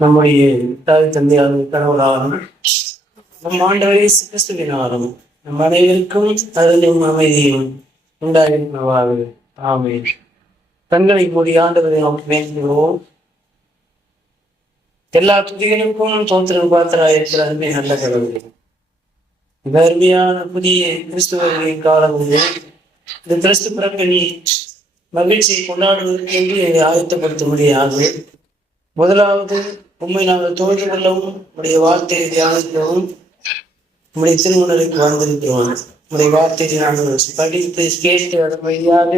நம்முடைய தாய் தந்தையாரும் கணவராலும் நம் ஆண்டவரே கிறிஸ்துவினாலும் நம் அனைவருக்கும் அருளும் அமைதியும் உண்டாயிருந்தவாறு ஆமே கண்களை மூடி ஆண்டவரை நாம் வேண்டுகிறோம். எல்லா துதிகளுக்கும் தோத்திரம் பார்த்தரா இருக்கிற அருமை நல்ல கடவுளே. இந்த அருமையான புதிய கிறிஸ்துவர்களின் காலங்களில் இந்த கிறிஸ்து பிறப்பின் மகிழ்ச்சியை கொண்டாடுவதற்கு என்று என்னை ஆயத்தப்படுத்த முடியாது. முதலாவது உண்மை நாங்கள் தோன்று கொள்ளவும் உடைய வார்த்தையை தியானிக்கவும் உடைய திருமணருக்கு வந்திருக்கிறோம். உடைய வார்த்தையை நாங்கள் படித்து கேட்டு அதன் வழியாக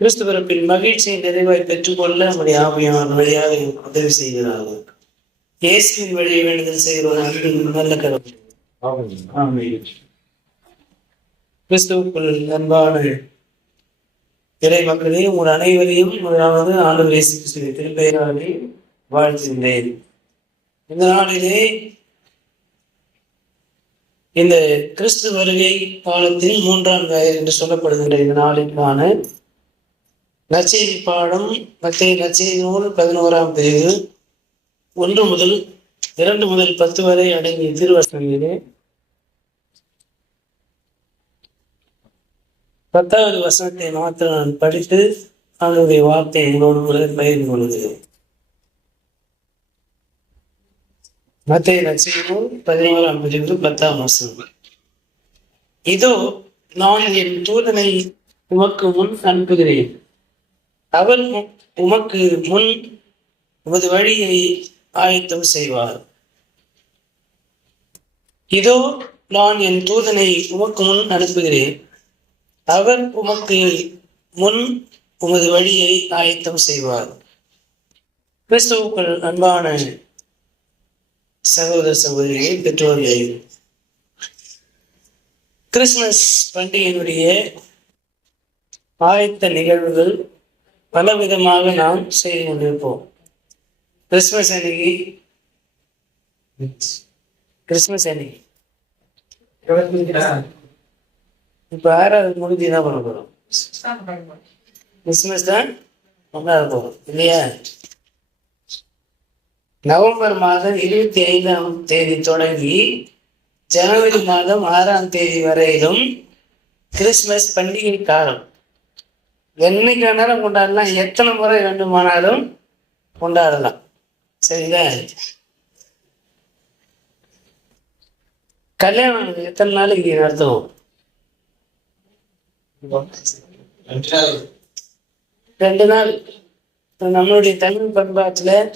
கிறிஸ்து பிறப்பின் மகிழ்ச்சியை நிறைவாய் பெற்றுக்கொள்ள நம்முடைய ஆமையான வழியாக உதவி செய்கிறார்கள் இயேசுவின் வழியை வேண்டுதல் செய்கிறோம் நல்ல கடவுள். கிறிஸ்துவுக்குள் அன்பான இறை மக்களே உங்கள் அனைவரையும் முதலாவது ஆண்டவர் இயேசு கிறிஸ்துவின் திருப்பெயராலே வாழ்த்துகின்றேன் இந்த நாளிலே இந்த கிறிஸ்து வருகை காலத்தில் மூன்றாம் வயது என்று சொல்லப்படுகின்ற இந்த நாளிற்கான நச்செய்தி பாடம் மத்திய நச்செய்தி நூல் பதினோராம் பிரிவு ஒன்று முதல் இரண்டு முதல் பத்து வரை அடங்கிய திருவசனங்களிலே பத்தாவது வசனத்தை மாத்திரம் நான் படித்து அவனுடைய வார்த்தை எங்களோடு கூட பகிர்ந்து கொள்கிறேன். மத்திய நட்சத்திரம் பதினோராம் பதிவு பத்தாம் வசனம் இதோ நான் என் தூதனை உமக்கு முன் அனுப்புகிறேன். அவர் உமக்கு முன் உமது வழியை ஆயத்தம் செய்வார். இதோ நான் என் தூதனை உமக்கு முன் அனுப்புகிறேன். அவர் உமக்கு முன் உமது வழியை ஆயத்தம் செய்வார். கிறிஸ்துவுக்குள் அன்பான சகோதர சகோதரியை பெற்றோர்களே. கிறிஸ்துமஸ் பண்டிகையினுடைய ஆயத்த நிகழ்வுகள் பலவிதமாக நாம் செய்து கொண்டிருப்போம். கிறிஸ்துமஸ் அன்னைக்கு கிறிஸ்துமஸ் அன்னைக்கு. இப்போ ஆறாவது முடிஞ்சு என்ன பண்ண போகிறோம் கிறிஸ்துமஸ் தான். கொண்டாட போகிறோம் இல்லையா? நவம்பர் மாதம் இருபத்தி ஐந்தாம் தேதி தொடங்கி ஜனவரி மாதம் ஆறாம் தேதி வரையிலும் கிறிஸ்துமஸ் பண்டிகை காலம். என்னைக்கு வேணாலும் கொண்டாடலாம். எத்தனை முறை வேண்டுமானாலும் கொண்டாடலாம். சரிங்களா? கல்யாணம் எத்தனை நாளைக்கு நடத்துவோம்? ரெண்டு நாள். நம்மளுடைய தமிழ் பண்பாட்டுல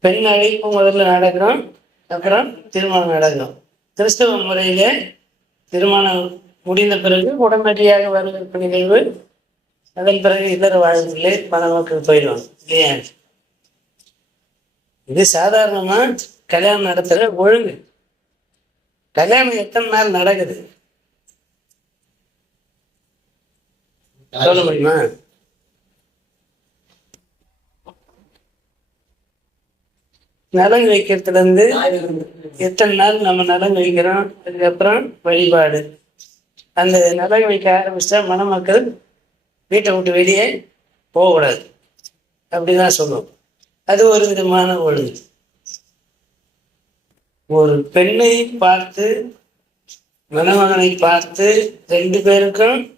பெண் அழைப்பு முதல்ல நடக்கிறோம். அப்புறம் திருமணம் நடக்கும். கிறிஸ்தவ முறையில திருமணம் முடிந்த பிறகு உடனடியாக வரவேற்பு நிகழ்வு. அதன் பிறகு இதர வாழ்விலே மணமக்கள் போயிடுவாங்க இல்லையா? இது சாதாரணமா கல்யாணம் நடத்துற ஒழுங்கு. கல்யாணம் எத்தனை நாள் நடக்குது? சொல்ல முடியுமா? நலன் வைக்கிறதுல இருந்து எத்தனை நாள் நம்ம நலன் வைக்கிறோம்? அதுக்கப்புறம் வழிபாடு. அந்த நலன் வைக்க ஆரம்பிச்சா மணமக்கள் வீட்டை விட்டு வெளியே போகக்கூடாது. அப்படிதான் சொல்லுவோம். அது ஒரு விதமான ஒழுங்கு. ஒரு பெண்ணை பார்த்து மணமகனை பார்த்து ரெண்டு பேருக்கும்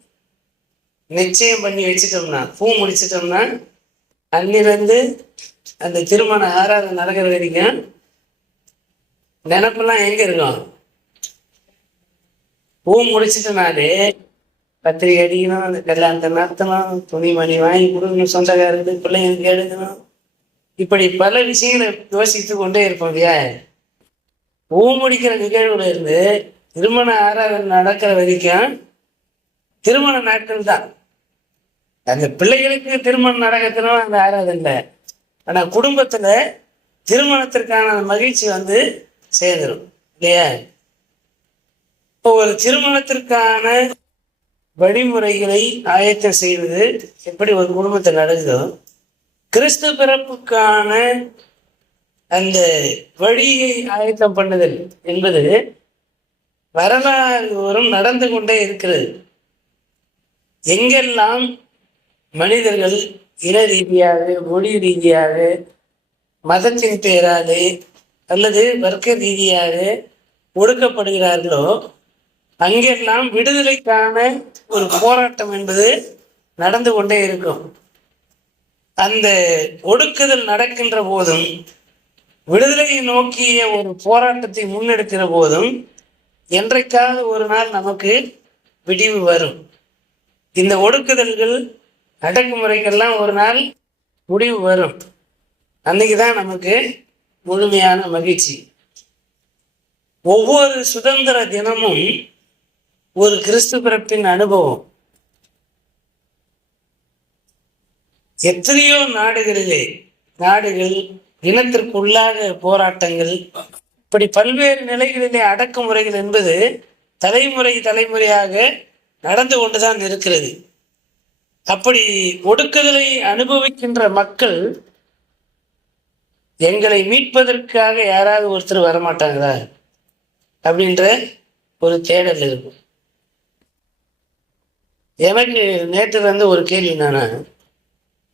நிச்சயம் பண்ணி வச்சிட்டோம்னா பூ முடிச்சிட்டோம்னா அன்னிலிருந்து அந்த திருமண ஆராதனை நடக்கிற வரைக்கும் நினப்பெல்லாம் எங்க இருக்கும்? பூ முடிச்சிட்டனாலே பத்திரிகை அடிக்கணும் அந்த கல்யாணத்தை நடத்தணும் துணிமணி வாங்கி கொடுக்கணும் சொந்தக்காரருக்கு பிள்ளைங்களுக்கு எடுக்கணும் இப்படி பல விஷயங்களை யோசித்து கொண்டே இருப்போம் இல்லையா? பூ முடிக்கிற நிகழ்வுல இருந்து திருமண ஆராதனை நடக்கிற வரைக்கும் திருமண நாட்கள் தான். அந்த பிள்ளைகளுக்கு திருமணம் நடக்கணும் அந்த ஆராதனை ஆனால் குடும்பத்தில் திருமணத்திற்கான மகிழ்ச்சி வந்து சேர்ந்துடும் இல்லையா? இப்போ ஒரு திருமணத்திற்கான வழிமுறைகளை ஆயத்தம் செய்வது எப்படி ஒரு குடும்பத்தில் நடக்குதோ கிறிஸ்து பிறப்புக்கான அந்த வழியை ஆயத்தம் பண்ணுதல் என்பது வரலாறு தோறும் நடந்து கொண்டே இருக்கிறது. எங்கெல்லாம் மனிதர்கள் இன ரீதியாக மொழி ரீதியாக மதத்தின் பெயராலே அல்லது வர்க்க ரீதியாக ஒடுக்கப்படுகிறார்களோ அங்கெல்லாம் விடுதலைக்கான ஒரு போராட்டம் என்பது நடந்து கொண்டே இருக்கும். அந்த ஒடுக்குதல் நடக்கின்ற போதும் விடுதலையை நோக்கிய ஒரு போராட்டத்தை முன்னெடுக்கிற போதும் என்றைக்காவது ஒரு நாள் நமக்கு விடிவு வரும். இந்த ஒடுக்குதல்கள் அடக்குமுறைக்கெல்லாம் ஒரு நாள் முடிவு வரும். அன்னைக்கு தான் நமக்கு முழுமையான மகிழ்ச்சி. ஒவ்வொரு சுதந்திர தினமும் ஒரு கிறிஸ்து பிறப்பின் அனுபவம். எத்தனையோ நாடுகளிலே நாடுகள் இனத்திற்குள்ளாக போராட்டங்கள் இப்படி பல்வேறு நிலைகளிலே அடக்குமுறைகள் என்பது தலைமுறை தலைமுறையாக நடந்து கொண்டுதான் இருக்கிறது. அப்படி ஒடுக்குதலை அனுபவிக்கின்ற மக்கள் எங்களை மீட்பதற்காக யாராவது ஒருத்தர் வரமாட்டாங்களா? அப்படின்ற ஒரு தேடல் இருக்கும். எனக்கு நேற்று வந்து ஒரு கேள்வி என்னன்னா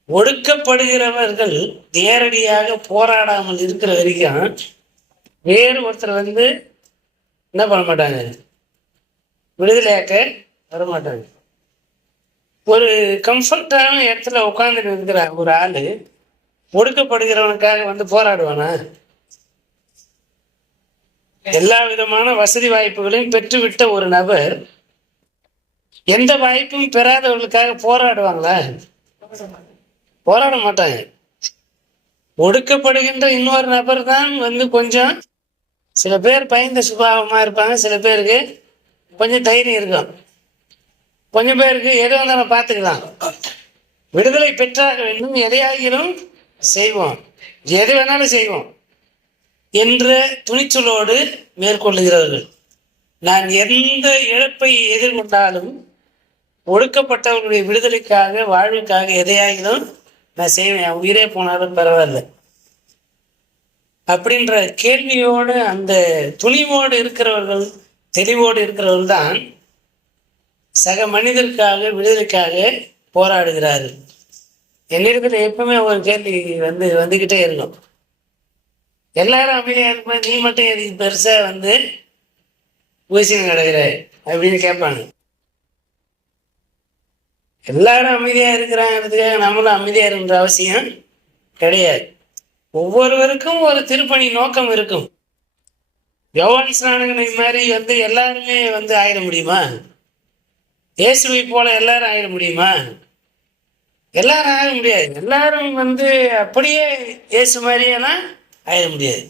ஒடுக்கப்படுகிறவர்கள் நேரடியாக போராடாமல் இருக்கிற வரைக்கும் வேறு ஒருத்தர் வந்து என்ன பண்ண மாட்டாங்க? விடுதலையாக்க வரமாட்டாங்க. ஒரு கம்ஃபர்டான இடத்துல உட்காந்துட்டு இருக்கிற ஒரு ஆள் ஒடுக்கப்படுகிறவனுக்காக வந்து போராடுவானா? எல்லா விதமான வசதி வாய்ப்புகளையும் பெற்றுவிட்ட ஒரு நபர் எந்த வாய்ப்பும் பெறாதவர்களுக்காக போராடுவாங்களா? போராட மாட்டாங்க. ஒடுக்கப்படுகின்ற இன்னொரு நபர் தான் வந்து கொஞ்சம் சில பேர் பயந்த சுபாவமாக இருப்பாங்க சில பேருக்கு கொஞ்சம் தைரியம் இருக்கும். கொஞ்சம் பேருக்கு எது வந்தாலும் பார்த்துக்கலாம். விடுதலை பெற்றாக வேண்டும் எதையாகிலும் செய்வோம். எது வேணாலும் செய்வோம் என்ற துணிச்சலோடு மேற்கொள்ளுகிறவர்கள். நான் எந்த இழப்பை எதிர்கொண்டாலும் ஒடுக்கப்பட்டவர்களுடைய விடுதலைக்காக வாழ்வுக்காக எதையாகிலும் நான் செய்வேன். என் உயிரே போனாலும் பரவாயில்ல. அப்படின்ற கேள்வியோடு அந்த துணிவோடு இருக்கிறவர்கள் தெளிவோடு இருக்கிறவர்கள் தான் சக மனிதருக்காக விடுதலைக்காக போராடுகிறார்கள். என்னிடத்துல எப்பவுமே ஒரு கேள்வி வந்து வந்துக்கிட்டே இருக்கும். எல்லாரும் அமைதியாக இருக்கும்போது நீ மட்டும் எதுக்கு பெருசாக வந்து ஊசியம் கிடைக்கிற அப்படின்னு கேட்பாங்க. எல்லாரும் அமைதியாக இருக்கிறாங்கிறதுக்காக நம்மளும் அமைதியாக இருக்கின்ற அவசியம் கிடையாது. ஒவ்வொருவருக்கும் ஒரு திருப்பணி நோக்கம் இருக்கும். யோவான் ஸ்நானகனை மாதிரி வந்து எல்லாருமே வந்து ஆயிட முடியுமா? இயேசுவை போல எல்லாரும் ஆயிட முடியுமா? எல்லாரும் ஆக முடியாது. எல்லாரும் வந்து அப்படியே இயேசு மாதிரியெல்லாம் ஆயிட முடியாது.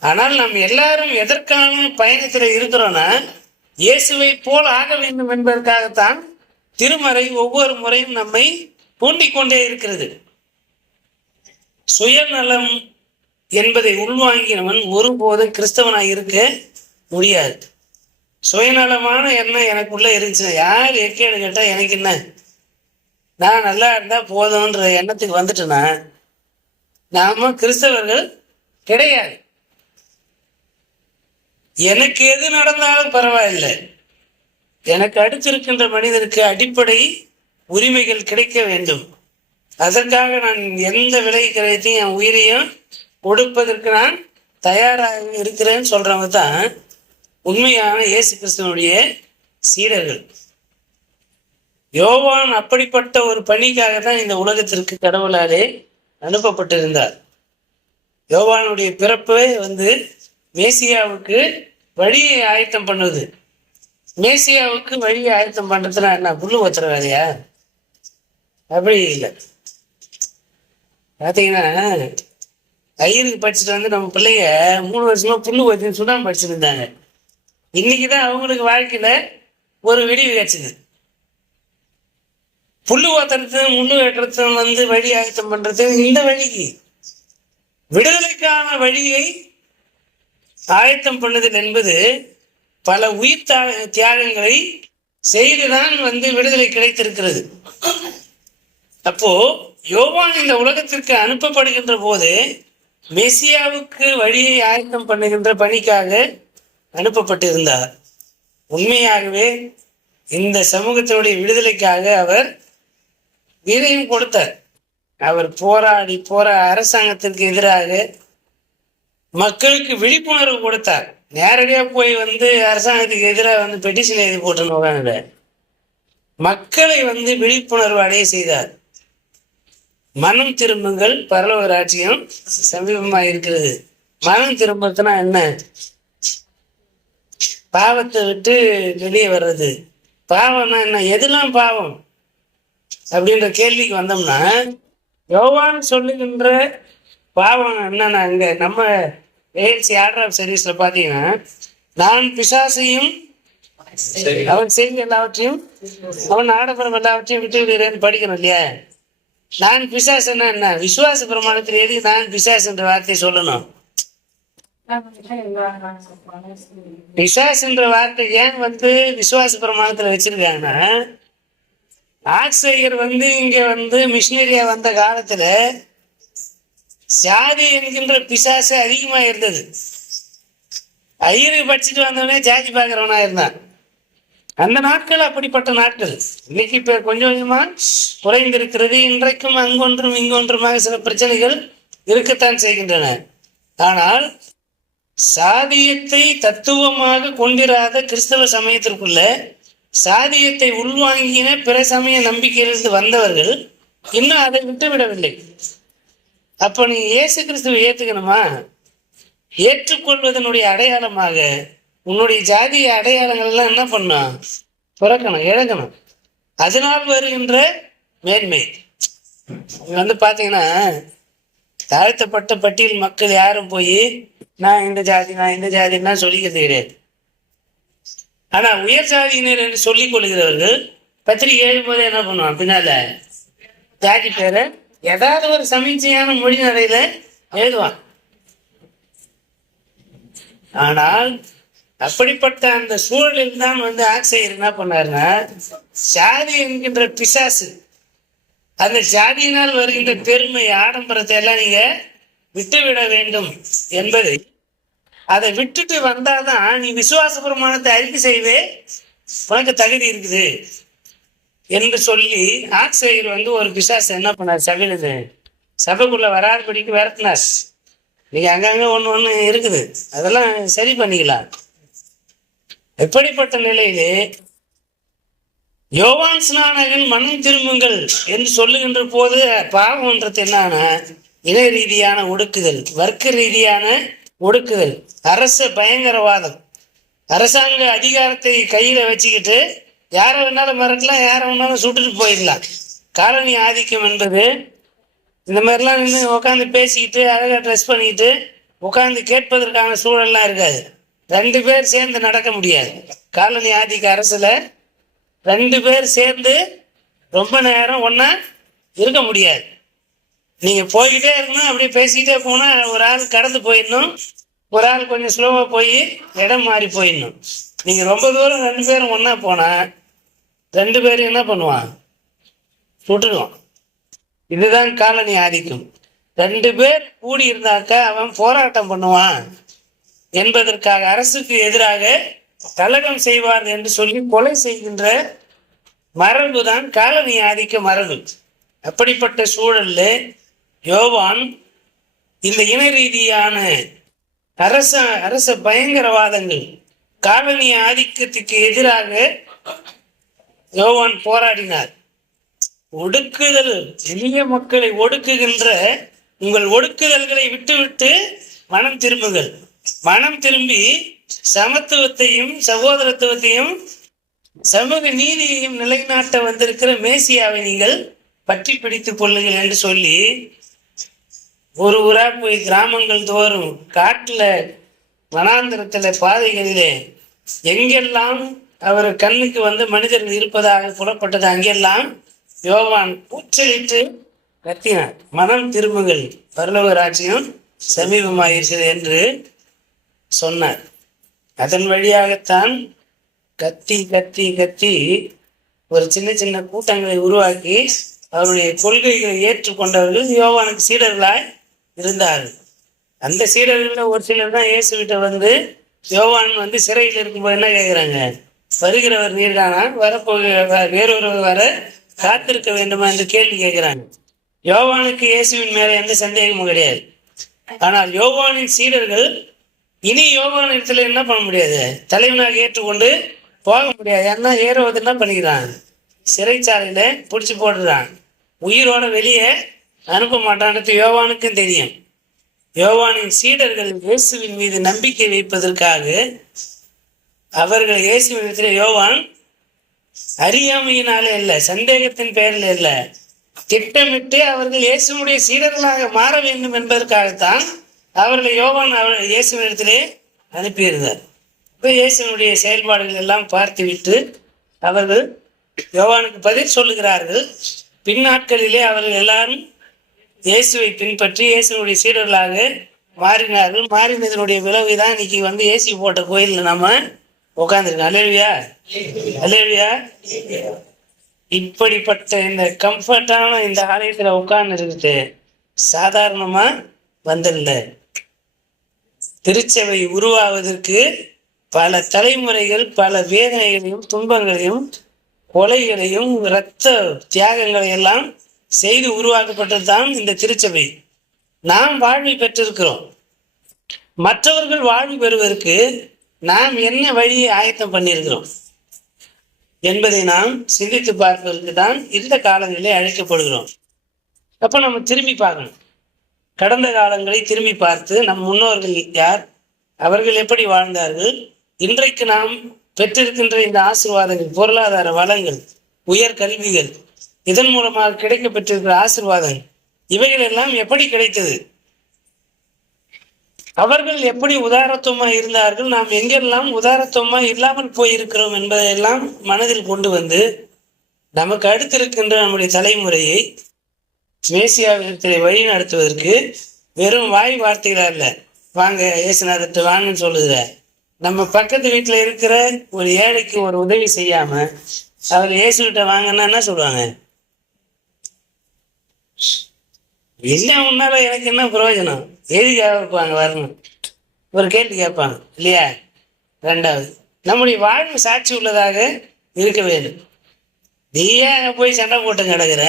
ஆனால் நம்ம எல்லாரும் எதற்கான பயணத்தில் இருக்கிறோன்னா இயேசுவை போல் ஆக வேண்டும் என்பதற்காகத்தான் திருமறை ஒவ்வொரு முறையும் நம்மை தூண்டிக் கொண்டே இருக்கிறது. சுயநலம் என்பதை உள்வாங்கினவன் ஒருபோதும் கிறிஸ்தவனாக இருக்க முடியாது. சுயநலமான எண்ணம் எனக்குள்ள இருந்துச்சு. யார் எக்கேன்னு கேட்டால் எனக்கு என்ன? நான் நல்லா இருந்தால் போதும்ன்ற எண்ணத்துக்கு வந்துட்டேன்னா நாம கிறிஸ்தவர்கள் கிடையாது. எனக்கு எது நடந்தாலும் பரவாயில்லை. எனக்கு அடுத்திருக்கின்ற மனிதனுக்கு அடிப்படை உரிமைகள் கிடைக்க வேண்டும். அதற்காக நான் எந்த விலை கிடைத்தையும் என் உயிரையும் கொடுப்பதற்கு நான் தயாராக இருக்கிறேன்னு சொல்றவங்க தான் உண்மையான இயேசு கிறிஸ்துவனுடைய சீடர்கள். யோவான் அப்படிப்பட்ட ஒரு பணிக்காக தான் இந்த உலகத்திற்கு கடவுளாலே அனுப்பப்பட்டிருந்தார். யோவானுடைய பிறப்பு வந்து மேசியாவுக்கு வழியை ஆயத்தம் பண்ணுது. மேசியாவுக்கு வழியை ஆயத்தம் பண்ணுறதுனா என்ன? புல்லு வச்சுற வேலையா? அப்படி இல்லை. பார்த்தீங்கன்னா ஐயருக்கு படிச்சுட்டு வந்து நம்ம பிள்ளைய மூணு வருஷமா புல்லு வச்சு சுடாம படிச்சுட்டு இருந்தாங்க. இன்னைக்கு தான் அவங்களுக்கு வாழ்க்கையில ஒரு விடிவு கிடைச்சிது. புல்லு ஓத்துறது முள்ளு வெட்டுறது வந்து வழி ஆயத்தம் பண்றது இந்த வழிக்கு. விடுதலைக்கான வழியை ஆயத்தம் பண்ணுதல் என்பது பல உயிர் தியாகங்களை செய்துதான் வந்து விடுதலை கிடைத்திருக்கிறது. அப்போ யோவான் இந்த உலகத்திற்கு அனுப்பப்படுகின்ற போது மெசியாவுக்கு வழியை ஆயத்தம் பண்ணுகின்ற பணிக்காக அனுப்பப்பட்டிருந்தார். உண்மையாகவே இந்த சமூகத்தினுடைய விடுதலைக்காக அவர் வீரையும் கொடுத்தார். அவர் போராடி போற அரசாங்கத்திற்கு எதிராக மக்களுக்கு விழிப்புணர்வு கொடுத்தார். நேரடியாக போய் வந்து அரசாங்கத்துக்கு எதிராக வந்து பெட்டிஷன் எழுதி போட்டுன்னு மக்களை வந்து விழிப்புணர்வு அடைய செய்தார். மனம் திரும்புங்கள் பரலோக ராஜ்யம் சமீபமாக இருக்கிறது. மனம் திரும்பத்துனா என்ன? பாவத்தை விட்டு வெளியே வர்றது. பாவம்னா என்ன? எதெல்லாம் பாவம்? அப்படின்ற கேள்விக்கு வந்தோம்னா யோவான் சொல்லுகின்ற பாவம் என்னன்னா இங்க நம்ம ஏஎல்சி ஆர்டர் ஆஃப் சர்வீஸ்ல பாத்தீங்கன்னா நான் பிசாசையும் அவன் செய்தி எல்லாவற்றையும் அவன் ஆடப்படம் எல்லாவற்றையும் விட்டு விடுகிறேன்னு படிக்கணும் இல்லையா? நான் பிசாசுன்னா என்ன? விசுவாச பிரமாணத்தில் எதுக்கு நான் பிசாஸ் என்ற வார்த்தையை சொல்லணும். விசுவாசன்ற வார்த்தை ஏன் வந்து விசுவாச பிரமாணத்துல வச்சிருக்காங்கன்னா ஆக்சையர் வந்து இங்க வந்து மிஷினரியா வந்த காலத்துல சாதி என்கின்ற பிசாசு அதிகமா இருந்தது. ஐயருக்கு படிச்சுட்டு வந்தவனே ஜாதி பார்க்கறவனா இருந்தான். அந்த நாட்கள் அப்படிப்பட்ட நாட்கள். இன்னைக்கு இப்ப கொஞ்சம் கொஞ்சமா குறைந்திருக்கிறது. இன்றைக்கும் அங்கொன்றும் இங்கொன்றுமாக சில பிரச்சனைகள் இருக்கத்தான் செய்கின்றன. ஆனால் சாதியத்தை தத்துவமாக கொண்டிராத கிறிஸ்தவ சமயத்திற்குள்ள சாதியத்தை உள்வாங்கின பிற சமய நம்பிக்கையிலிருந்து வந்தவர்கள் இன்னும் அதை விட்டுவிடவில்லை. அப்ப நீ இயேசு கிறிஸ்துவை ஏத்துக்கணுமா? ஏற்றுக்கொள்வதனுடைய அடையாளமாக உன்னுடைய ஜாதிய அடையாளங்கள் எல்லாம் என்ன பண்ணும் பிறக்கணும் இழக்கணும். அதனால் வருகின்ற மேன்மை. வந்து பாத்தீங்கன்னா தாழ்த்தப்பட்ட பட்டியல் மக்கள் யாரும் போய் நான் இந்த ஜாதி நான் இந்த ஜாதின்னா சொல்லிக்கிறது கிடையாது. ஆனா உயர் ஜாதியினர் என்று சொல்லிக் கொள்கிறவர்கள் பத்திரிகை எழுதும் என்ன பண்ணுவான் பின்னால ஜாதி பேரை ஏதாவது ஒரு சமீச்சையான மொழி நடையில எழுதுவான் ஆனால் அப்படிப்பட்ட அந்த சூழலில் தான் வந்து ஆக்சையர் என்ன பண்ணாருன்னா சாதி என்கின்ற பிசாசு அந்த ஜாதியினால் வருகின்ற பெருமை ஆடம்பரத்தை எல்லாம் நீங்க விட்டுவிட வேண்டும் என்பது. அதை விட்டுட்டு வந்தாதான் நீ விசுவாச பிரமாணத்தை அறிக்கை செய்வே உனக்கு தகுதி இருக்குது என்று சொல்லி ஆக்சையர் வந்து ஒரு பிசாசு என்ன பண்ணார்? சபையில சபைக்குள்ள வராதபடிக்கு விரட்டினார். நீங்க அங்கங்க ஒன்று ஒன்று இருக்குது. அதெல்லாம் சரி பண்ணிக்கலாம். எப்படிப்பட்ட நிலையிலே யோவான் ஸ்நானகன் மனம் திரும்புங்கள் என்று சொல்லுகின்ற போது பாவம் என்றது என்னன்னா இன ரீதியான ஒடுக்குதல் வர்க்க ரீதியான ஒடுக்குதல் அரச பயங்கரவாதம். அரசாங்க அதிகாரத்தை கையில் வச்சுக்கிட்டு யாரை வேணாலும் மறக்கலாம் யாரை வேணாலும் சுட்டுட்டு போயிடலாம். காலனி ஆதிக்கம் என்பது இந்த மாதிரிலாம் நின்று உட்காந்து பேசிக்கிட்டு அழகாக ட்ரெஸ் பண்ணிக்கிட்டு உட்காந்து கேட்பதற்கான சூழல்லாம் இருக்காது. ரெண்டு பேர் சேர்ந்து நடக்க முடியாது. காலனி ஆதிக்க அரசில் ரெண்டு பேர் சேர்ந்து ரொம்ப நேரம் ஒன்றா இருக்க முடியாது. நீங்கள் போய்கிட்டே இருக்கணும் அப்படியே பேசிக்கிட்டே போனால் ஒரு ஆள் கடந்து போயிடணும். ஒரு ஆள் கொஞ்சம் ஸ்லோவாக போய் இடம் மாறி போயிடணும். நீங்கள் ரொம்ப தூரம் ரெண்டு பேரும் ஒன்றா போனால் ரெண்டு பேரும் என்ன பண்ணுவான் சுட்டுடுவான் இதுதான் காலனி ஆதிக்கம். ரெண்டு பேர் கூடி இருந்தாக்கா அவன் போராட்டம் பண்ணுவான். என்பதற்காக அரசுக்கு எதிராக தலகம் செய்வார் என்று சொல்லி கொலை செய்கின்ற மரபுதான் காலனி ஆதிக்க மரபு. அப்படிப்பட்ட சூழல்ல யோவான் இந்த இன ரீதியான அரச அரச பயங்கரவாதங்கள் காலனி ஆதிக்கத்துக்கு எதிராக யோவான் போராடினார். ஒடுக்குதல் எளிய மக்களை ஒடுக்குகின்ற உங்கள் ஒடுக்குதல்களை விட்டுவிட்டு மனம் திரும்புங்கள். மனம் திரும்பி சமத்துவத்தையும் சகோதரத்துவத்தையும் சமூக நீதியையும் நிலைநாட்ட வந்திருக்கிற மேசியாவை நீங்கள் பற்றி பிடித்துக் கொள்ளுங்கள் என்று சொல்லி ஒரு ஊரா போய் கிராமங்கள் தோறும் காட்டுல வனாந்திரத்துல பாதைகளிலே எங்கெல்லாம் அவர் கண்ணுக்கு வந்து மனிதர்கள் இருப்பதாக புறப்பட்டது அங்கெல்லாம் யோவான் கூச்சலிட்டு கத்தினார். மனம் திரும்புங்கள். பரலோக ராஜ்யம் சமீபமாயிருக்கிறது என்று சொன்னார். அதன் வழியாகத்தான் கத்தி கத்தி கத்தி ஒரு சின்ன சின்ன கூட்டங்களை உருவாக்கி அவருடைய கொள்கைகளை ஏற்றுக்கொண்டவர்கள் யோவானுக்கு சீடர்களாய் இருந்தார்கள். அந்த சீடர்களில் ஒரு சிலர் தான் இயேசுகிட்ட வந்து யோவான் வந்து சிறையில் இருக்கும்போது என்ன கேட்குறாங்க வருகிறவர் நீர்தானா? வரப்போக வேறொருவர் வர காத்திருக்க வேண்டுமா என்று கேள்வி கேட்குறாங்க யோவானுக்கு இயேசுவின் மேலே எந்த சந்தேகமும் கிடையாது. ஆனால் யோவானின் சீடர்கள் இனி யோவான் இடத்துல என்ன பண்ண முடியாது? தலைவனாக ஏற்றுக்கொண்டு போக முடியாது. ஏன்னா ஏறுவது என்ன பண்ணிக்கிறான்? சிறைச்சாலையில் பிடிச்சி போடுறான் உயிரோட வெளியே அனுப்ப மாட்டான்றது யோவானுக்கும் தெரியும். யோவானின் சீடர்கள் இயேசுவின் மீது நம்பிக்கை வைப்பதற்காக அவர்கள் இயேசுவின் இடத்துல யோவான் அறியாமையினாலே இல்லை சந்தேகத்தின் பெயரில் இல்லை. திட்டமிட்டு அவர்கள் இயேசுடைய சீடர்களாக மாற வேண்டும் என்பதற்காகத்தான் அவர்களை யோவான் அவர் இயேசுவிடத்திலே அனுப்பியிருந்தார். இப்போ இயேசுனுடைய செயல்பாடுகள் எல்லாம் பார்த்துவிட்டு அவர்கள் யோவானுக்கு பதில் சொல்லுகிறார்கள். பின்னாட்களிலே அவர்கள் எல்லாரும் இயேசுவை பின்பற்றி இயேசுனுடைய சீடர்களாக மாறினார்கள். மாறினதனுடைய விளைவு தான் இன்னைக்கு வந்து ஏசி போட்ட கோயிலில் நம்ம உட்காந்துருக்கோம் அலேவியா அலேவியா இப்படிப்பட்ட இந்த கம்ஃபர்டான இந்த ஆலயத்தில் உட்கார்ந்து இருக்குது சாதாரணமாக வந்திருந்தேன் திருச்சபை உருவாவதற்கு பல தலைமுறைகள் பல வேதனைகளையும் துன்பங்களையும் கொலைகளையும் இரத்த தியாகங்களை எல்லாம் செய்து உருவாக்கப்பட்டது தான் இந்த திருச்சபை. நாம் வாழ்வை பெற்றிருக்கிறோம். மற்றவர்கள் வாழ்வு பெறுவதற்கு நாம் என்ன வழியை ஆயத்தம் பண்ணியிருக்கிறோம்? என்பதை நாம் சிந்தித்து பார்ப்பதற்கு தான் இந்த காலநிலை அழைக்கப்படுகிறோம். அப்போ நம்ம திரும்பி பார்க்கணும். கடந்த காலங்களை திரும்பி பார்த்து நம் முன்னோர்கள் யார்? அவர்கள் எப்படி வாழ்ந்தார்கள்? இன்றைக்கு நாம் பெற்றிருக்கின்ற இந்த ஆசீர்வாதங்கள் பொருளாதார வளங்கள் உயர் கல்விகள் இதன் மூலமாக கிடைக்க பெற்றிருக்கிற ஆசீர்வாதங்கள் இவைகள் எல்லாம் எப்படி கிடைத்தது? அவர்கள் எப்படி உதாரத்துவமா இருந்தார்கள்? நாம் எங்கெல்லாம் உதாரத்துவமா இல்லாமல் போயிருக்கிறோம் என்பதையெல்லாம் மனதில் கொண்டு வந்து நமக்கு அடுத்திருக்கின்ற நம்முடைய தலைமுறையை மேசியாவிடத்திலே வழி நடத்துவதற்கு வெறும் வாய் வார்த்தைகளா இல்ல. வாங்க இயேசுநாதர்கிட்ட வாங்கன்னு சொல்லுதுல. நம்ம பக்கத்து வீட்டுல இருக்கிற ஒரு ஏழைக்கு ஒரு உதவி செய்யாம அவர் இயேசுகிட்ட வாங்கன்னா என்ன சொல்லுவாங்க? இல்லை உன்னால எனக்கு என்ன பிரயோஜனம்? எதுக்காக இருப்பாங்க வரணும். ஒரு கேள்வி கேட்பாங்க இல்லையா? ரெண்டாவது நம்முடைய வாழ்வு சாட்சி உள்ளதாக இருக்க வேண்டும். நீயே அங்கே போய் சண்டை போட்டு கிடக்குற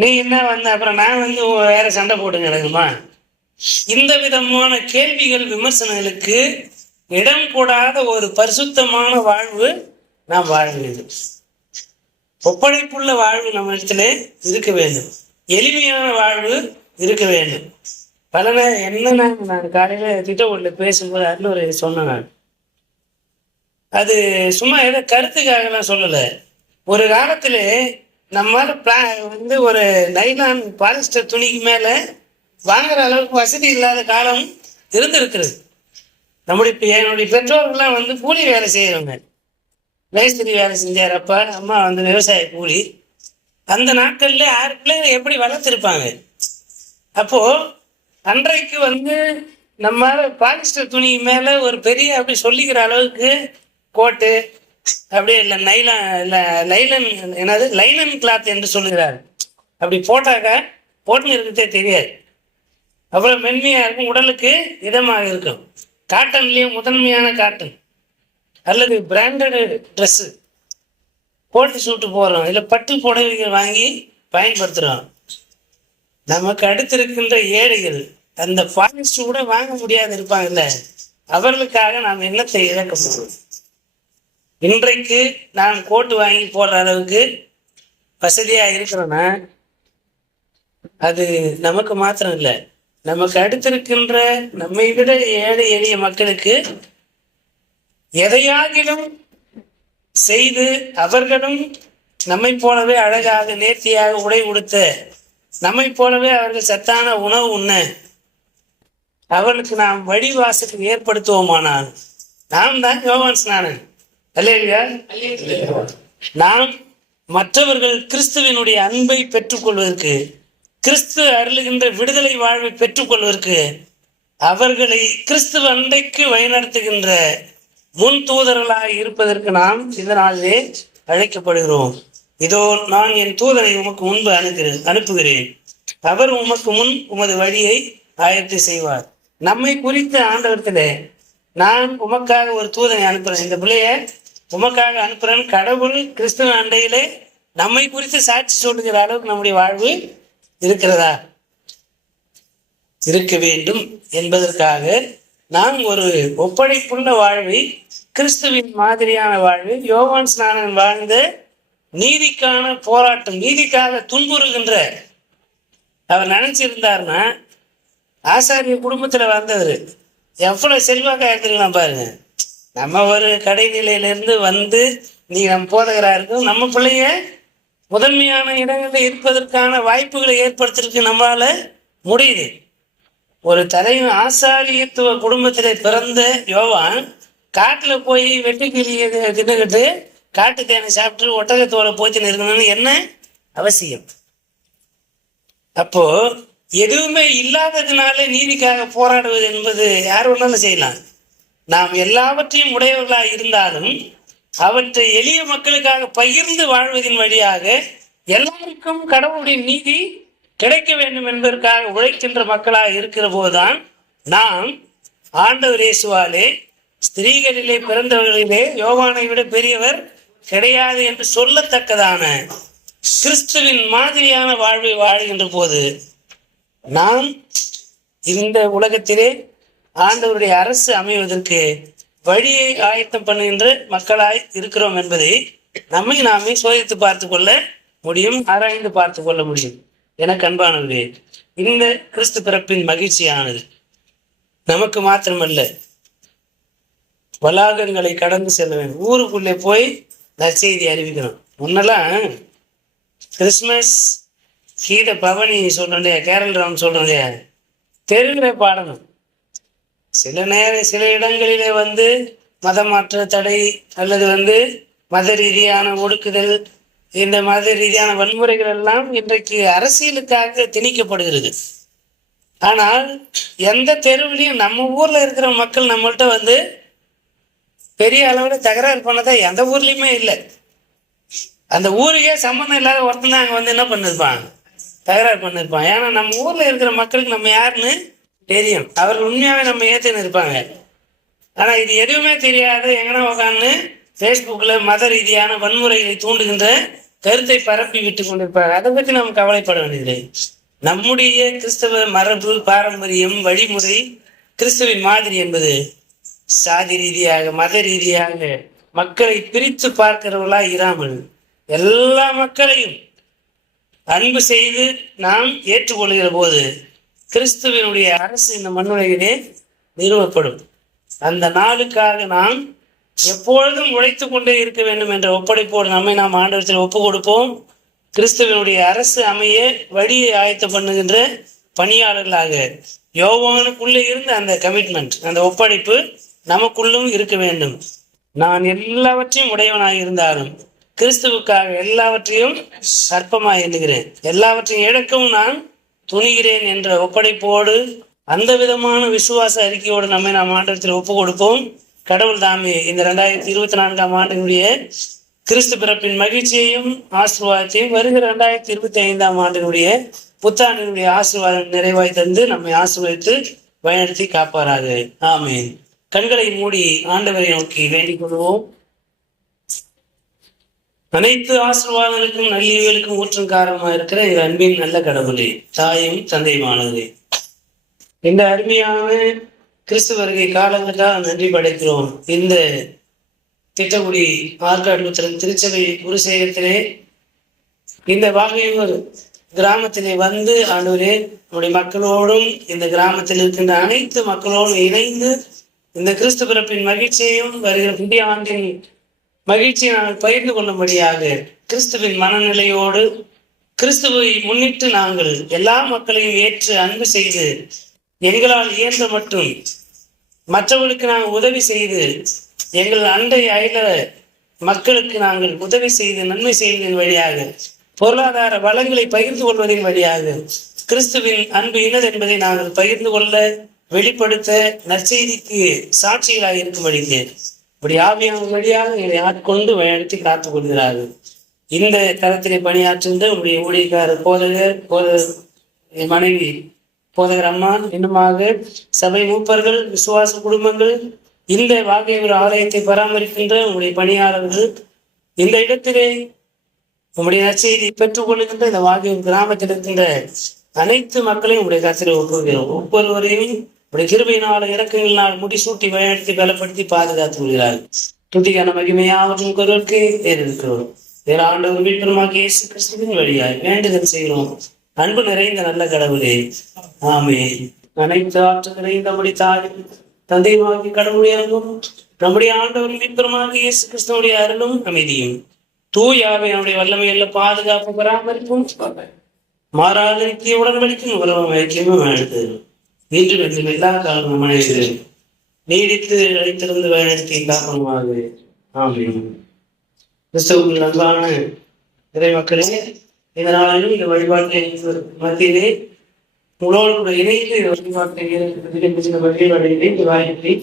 நீ என்ன வந்த அப்புறம் நான் வந்து உன் வேற சண்டை போட்டு கிடக்குமா? இந்த விதமான கேள்விகள் விமர்சனங்களுக்கு இடம் கூடாத ஒரு பரிசுத்தமான வாழ்வு நாம் வாழ வேண்டும். ஒப்படைப்புள்ள வாழ்வு நம்ம இடத்துல இருக்க வேண்டும். எளிமையான வாழ்வு இருக்க வேண்டும். பல என்னன்னா நான் காலையில திட்டப்பொருள் பேசும்போது ஒரு சொன்னேன் நான் அது சும்மா ஏதோ கருத்துக்காகலாம் சொல்லலை. ஒரு காலத்திலே நம்ம வந்து ஒரு நைலான் பாலிஸ்டர் துணிக்கு மேலே வாங்குற அளவுக்கு வசதி இல்லாத காலம் இருந்திருக்கிறது. நம்முடைய என்னுடைய பெற்றோர்கள்லாம் வந்து கூலி வேலை செய்யறவங்க. மேஸ்திரி வேலை செஞ்சார் அப்பா அம்மா வந்து விவசாய கூலி. அந்த நாட்கள்ல ஆறு பிள்ளைகளை எப்படி வளர்த்துருப்பாங்க? அப்போ அன்றைக்கு வந்து நம்ம பாலிஸ்டர் துணி மேல ஒரு பெரிய அப்படி சொல்லிக்கிற அளவுக்கு கோட்டு அப்படியே இல்லை நைலன் இல்லை லைலன் என்னது? லைலன் கிளாத் என்று சொல்லுகிறார். அப்படி போட்டாக்க போட்டு இருக்கிறதே தெரியாது. அப்புறம் மென்மையாக இருக்கும் உடலுக்கு இதமாக இருக்கும். காட்டன்லேயே முதன்மையான காட்டன் அல்லது பிராண்டடு ட்ரெஸ்ஸு போட்டு சூட்டு போகிறோம் இல்லை பட்டு புடவைகள் வாங்கி பயன்படுத்துகிறோம் நமக்கு அடுத்திருக்கின்ற ஏழைகள் அந்த பாலிஸ்ட் கூட வாங்க முடியாது இருப்பாங்கல்ல அவர்களுக்காக நாம் என்னத்தை இழக்க போகிறோம் இன்றைக்கு நான் கோட்டு வாங்கி போடுற அளவுக்கு வசதியாக இருக்கிறோன்னா அது நமக்கு மாத்திரம் இல்லை. நமக்கு அடுத்திருக்கின்ற நம்மை விட ஏழை எளிய மக்களுக்கு எதையாகிலும் செய்து அவர்களும் நம்மை போலவே அழகாக நேர்த்தியாக உடை உடுத்த நம்மை போலவே அவர்கள் சத்தான உணவு உண்ண அவர்களுக்கு நாம் வழிவாசல் ஏற்படுத்துவோமானால் நாம் தான் யோவான் ஸ்நானன். நாம் மற்றவர்கள் கிறிஸ்துவினுடைய அன்பை பெற்றுக்கொள்வதற்கு கிறிஸ்து அருளுகின்ற விடுதலை வாழ்வை பெற்றுக்கொள்வதற்கு அவர்களை கிறிஸ்துவ அண்டைக்கு வழிநடத்துகின்ற முன் தூதர்களாக இருப்பதற்கு நாம் இந்த நாளிலே அழைக்கப்படுகிறோம். இதோ நான் என் தூதரை உமக்கு முன்பு அனுப்புகிறேன் அனுப்புகிறேன். அவர் உமக்கு முன் உமது வழியை ஆயத்து செய்வார். நம்மை குறித்த ஆண்டவரத்திலே நான் உமக்காக ஒரு தூதனை அனுப்புறேன். இந்த பிள்ளைய உமக்காக அனுப்புகிறேன். கடவுள் கிறிஸ்துவ அண்டையிலே நம்மை குறித்து சாட்சி சொல்லுகிற அளவுக்கு நம்முடைய வாழ்வு இருக்கிறதா? இருக்க வேண்டும் என்பதற்காக நாம் ஒரு ஒப்படைப்புள்ள வாழ்வை கிறிஸ்துவின் மாதிரியான வாழ்வு யோவான் ஸ்நானன் வாழ்ந்த நீதிக்கான போராட்டம் நீதிக்காக துன்புறுகின்ற அவர் நினைச்சிருந்தாருன்னா ஆசாரிய குடும்பத்தில் வந்தவர். எவ்வளவு செல்வாக்காக இருக்கிறீங்களா பாருங்க. நம்ம ஒரு கடைநிலையிலிருந்து வந்து நீ நம்ம போதகரா இருக்கும் நம்ம பிள்ளைய முதன்மையான இடங்களில் இருப்பதற்கான வாய்ப்புகளை ஏற்படுத்திருக்கு நம்மளால முடியுது. ஒரு தலை ஆசாரியத்துவ குடும்பத்தில் பிறந்த யோவான் காட்டில் போய் வெட்டுக்கிளியை தின்னுக்கிட்டு காட்டு தேனை சாப்பிட்டு ஒட்டகத்தோட போச்சு இருக்கணும்னு என்ன அவசியம்? அப்போ எதுவுமே இல்லாததுனால நீதிக்காக போராடுவது என்பது யார் வேணாலும் செய்யலாம். நாம் எல்லாவற்றையும் உடையவர்களாக இருந்தாலும் அவற்றை எளிய மக்களுக்காக பகிர்ந்து வாழ்வதின் வழியாக எல்லாருக்கும் கடவுளுடைய நீதி கிடைக்க வேண்டும் என்பதற்காக உழைக்கின்ற மக்களாக இருக்கிற போதுதான் நாம் ஆண்டவர் இயேசுவாலே ஸ்திரீகளிலே பிறந்தவர்களிலே யோகானை விட பெரியவர் கிடையாது என்று சொல்லத்தக்கதான கிறிஸ்துவின் மாதிரியான வாழ்வை வாழுகின்ற போது நாம் இந்த உலகத்திலே ஆண்டவருடைய அரசு அமைவதற்கு வழியை ஆயத்தம் பண்ணுகின்ற மக்களாய் இருக்கிறோம் என்பதை நம்மை நாமே சோதித்து பார்த்து கொள்ள முடியும் ஆராய்ந்து பார்த்து கொள்ள முடியும் என கண்பானவர்களே இந்த கிறிஸ்து பிறப்பின் மகிழ்ச்சியானது நமக்கு மாத்திரமல்ல. வளாகங்களை கடந்து செல்ல வேண்டும். ஊருக்குள்ளே போய் நற்செய்தி அறிவிக்கணும். முன்னெல்லாம் கிறிஸ்மஸ் கீத பவனி சொல்றேன் கேரள் ராம் சொல்றேன் தெருவில் பாடணும். சில நேரம் சில இடங்களிலே வந்து மதமாற்ற தடை அல்லது வந்து மத ரீதியான ஒடுக்குதல் இந்த மத ரீதியான வன்முறைகள் எல்லாம் இன்றைக்கு அரசியலுக்காக திணிக்கப்படுகிறது. ஆனால் எந்த தெருவிலையும் நம்ம ஊர்ல இருக்கிற மக்கள் நம்மள்கிட்ட வந்து பெரிய அளவில் தகராறு பண்ணதா எந்த ஊர்லயுமே இல்லை. அந்த ஊருக்கே சம்மந்தம் இல்லாத ஒருத்தன் தான் அங்கே வந்து என்ன பண்ணிருப்பான்? தகராறு பண்ணிருப்பான். ஏன்னா நம்ம ஊர்ல இருக்கிற மக்களுக்கு நம்ம யாருன்னு தெரியும். அவர்கள் உண்மையாகவே நம்ம ஏற்றுன்னு இருப்பாங்க. ஆனால் இது எதுவுமே தெரியாது எங்கன்னா உட்காந்து ஃபேஸ்புக்கில் மத ரீதியான வன்முறைகளை தூண்டுகின்ற கருத்தை பரப்பி விட்டு கொண்டிருப்பாங்க. அதை பற்றி நாம் கவலைப்பட வேண்டியதில்லை. நம்முடைய கிறிஸ்தவ மரபு பாரம்பரியம் வழிமுறை கிறிஸ்துவின் மாதிரி என்பது சாதி ரீதியாக மத ரீதியாக மக்களை பிரித்து பார்க்கிறவர்களா இராமல் எல்லா மக்களையும் அன்பு செய்து நாம் ஏற்றுக்கொள்கிற போது கிறிஸ்துவனுடைய அரசு இந்த மண்ணுலகிலே நிறுவப்படும். அந்த நாளுக்காக நாம் எப்பொழுதும் உழைத்து கொண்டே இருக்க வேண்டும் என்ற ஒப்படைப்போடு நம்மை நாம் ஆண்டவத்தில் ஒப்பு கொடுப்போம் கிறிஸ்துவனுடைய அரசு அமைய வழியை ஆயத்தம் பண்ணுகின்ற பணியாளர்களாக யோவானுக்குள்ளே இருந்த அந்த கமிட்மெண்ட் அந்த ஒப்படைப்பு நமக்குள்ளும் இருக்க வேண்டும். நான் எல்லாவற்றையும் உடையவனாக இருந்தாலும் கிறிஸ்துவுக்காக எல்லாவற்றையும் அற்பமாக எண்ணுகிறேன். எல்லாவற்றையும் இழக்கவும் நான் துணிகிறேன் என்ற ஒப்படைப்போடு அந்த விதமான விசுவாச அறிக்கையோடு நம்மை நாம் ஆண்டத்தில் ஒப்பு கொடுப்போம் கடவுள் தாமே இந்த ரெண்டாயிரத்தி இருபத்தி நான்காம் ஆண்டினுடைய கிறிஸ்து பிறப்பின் மகிழ்ச்சியையும் ஆசீர்வாதத்தையும் வருகிற ரெண்டாயிரத்தி இருபத்தி ஐந்தாம் ஆண்டினுடைய புத்தாண்டினுடைய ஆசீர்வாதம் நிறைவாய் தந்து நம்மை ஆசீர்வதித்து வழிநடத்தி காப்பாராது ஆமேன். கண்களை மூடி ஆண்டவரை நோக்கி வேண்டிக் கொள்வோம். அனைத்து ஆசீர்வாதங்களுக்கும் நல்லியவர்களுக்கும் ஊற்றும் காரணமாக இருக்கிற எங்கள் அன்பின் நல்ல கடவுளே தாயும் தந்தையுமானதே இந்த அருமையான கிறிஸ்து வருகை காலங்களுக்காக நன்றி படைக்கிறோம். இந்த திட்டக்குடி ஆற்காடு உத்திரன் திருச்சபை குருசேகத்திலே இந்த வாகையூர் கிராமத்திலே வந்து ஆண்டவரே நம்முடைய மக்களோடும் இந்த கிராமத்தில் இருக்கின்ற அனைத்து மக்களோடும் இணைந்து இந்த கிறிஸ்து பிறப்பின் மகிழ்ச்சியையும் வருகிற புதிய ஆண்டின் மகிழ்ச்சியை நாங்கள் பகிர்ந்து கொள்ளும்படியாக கிறிஸ்துவின் மனநிலையோடு கிறிஸ்துவை முன்னிட்டு நாங்கள் எல்லா மக்களையும் ஏற்று அன்பு செய்து எங்களால் இயன்ற மட்டும் மற்றவர்களுக்கு நாங்கள் உதவி செய்து எங்கள் அண்டை அயல மக்களுக்கு நாங்கள் உதவி செய்து நன்மை செய்வதன் வழியாக பொருளாதார வளங்களை பகிர்ந்து கொள்வதன் வழியாக கிறிஸ்துவின் அன்பு இனது என்பதை நாங்கள் பகிர்ந்து கொள்ள வெளிப்படுத்த நற்செய்திக்கு சாட்சிகளாக இருக்கும்படிக்கு இப்படி ஆவியான வழியாக எங்களை ஆட்கொண்டு வழிநடத்தி காத்துக் கொள்கிறார்கள். இந்த தரத்திலே பணியாற்றுகின்ற உங்களுடைய ஊழியக்காரர் போதகர் போதகர் மனைவி போதகர் அம்மா இன்னுமாக சபை மூப்பர்கள் விசுவாச குடும்பங்கள் இந்த வாகையூர் ஆலயத்தை பராமரிக்கின்ற உங்களுடைய பணியாளர்கள் இந்த இடத்திலே உங்களுடைய நற்செய்தி பெற்றுக் கொள்ளுகின்ற இந்த வாகையூர் கிராமத்தில் இருக்கின்ற அனைத்து மக்களையும் உங்களுடைய கருத்தில் ஒப்புகிறோம். ஒவ்வொருவரையும் உடைய கிருபையினால் இறக்கங்களினால் முடிசூட்டி வழிநடத்தி பலப்படுத்தி பாதுகாத்து கொள்கிறார் துதிக்கான மகிமையாவற்றும் குரலுக்கு ஏறிருக்கிறோம். வேற ஆண்டவர் மீட்பெருமாகி இயேசு கிறிஸ்துவின் வழியாய் வேண்டுதல் செய்கிறோம். அன்பு நிறைந்த நல்ல கடவுளே ஆமே அனைத்து ஆற்று நிறைந்தபடி தாயும் தந்தையுமாகி கடவுளையாகவும் நம்முடைய ஆண்டவர் மீட்பெருமாகி இயேசு கிறிஸ்துவனுடைய அருளும் அமைதியும். தூயாவை நம்முடைய வல்லமையுள்ள பாதுகாப்பு பராமரிப்பும் மாறாத நித்திய உடன்படிக்கும் உறவு வைக்கவும் எடுத்து நீண்டு வேண்டும் எல்லா காலமும் மனைவி நீடித்து அழைத்திருந்து வேலைக்கு காப்பமாக ஆமீன். கிறிஸ்தவர்கள் அன்பான இறை மக்களே இந்த நாளிலும் இந்த வழிபாட்டை மத்தியிலே உணவோடு இணைந்து இந்த வழிபாட்டை வழிபாடுகளை இந்த வாய்ப்பை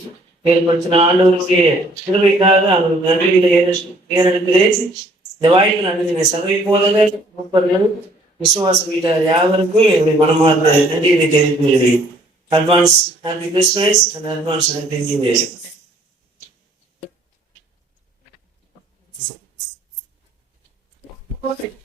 ஏற்படுத்தின ஆண்டவருடைய சிறுவைக்காக அவர்கள் நன்றியில ஏறெடுக்கிறேன். இந்த வாய்ப்பு நன்றி சபை போதகர் மூப்பர்கள் விசுவாச வீட்டார் யாவருக்கும் என்னுடைய மனமார்ந்த நன்றியை தெரிவித்துள்ளேன் advance hand replacements and advance hand this Perfect.